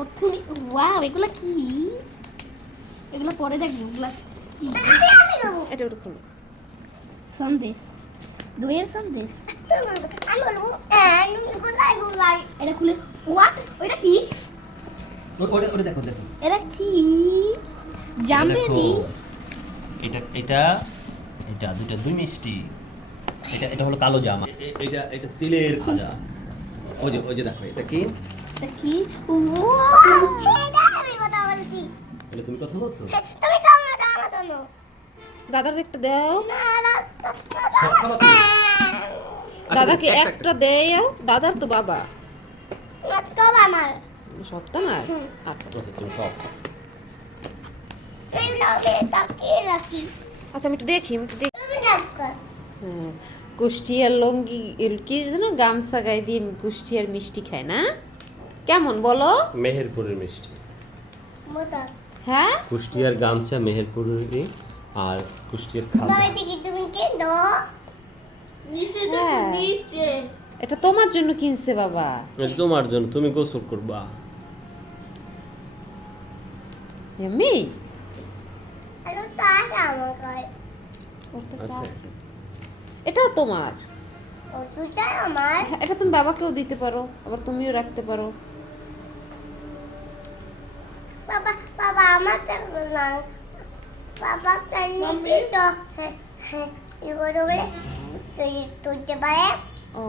প্রথমে ওয়াও এগুলা কি? এগুলা পরে দেখবো এগুলা কি? এটা ওটা খুলো। সন্দেশ, দইয়ের সন্দেশ। এটা খুলে হোয়াট? ওইটা কি? ওটা দেখো দেখো এটা কি? এটা জামবেরি। দেখো। এটা এটা এটা দুই মিষ্টি। এটা হলো কালো জাম। এটা তিলের খাজা। ওই যে দেখো এটা কি? এটা কি? ওয়াও! এটা তুমি কথা বলছো? দাদার একটা দাও, সব খাবা তুমি? দাদাকে একটা দেও। দাদার তো বাবা সবটা না। আচ্ছা আচ্ছা তুমি সব খাও। আচ্ছা আমি একটু দেখি, হ্যাঁ, কুষ্টিয়ার লঙ্গি কি যেন গামছা গায়ে দিয়ে কুষ্টিয়ার মিষ্টি খায় না? কেমন বলো? মেহেরপুরের মিষ্টি। হ্যাঁ কুষ্টিয়ার গামছা মেহেরপুরের আর কুষ্টিয়ার খাজা। নিচে দেখো, হ্যাঁ। নিচে। এটা তোমার জন্য কিনছে বাবা। এটা তোমার জন্য, তুমি গোসল করবা। এমনি আচ্ছা। এটা তোমার, হ্যাঁ, এটা তুমি বাবাকেও দিতে পারো, আবার তুমিও রাখতে পারো। বাবা বাবা আমার না বাবা টানি তো হ্যাঁ হ্যাঁ এগুলো বলে তুই তুলতে পারে ও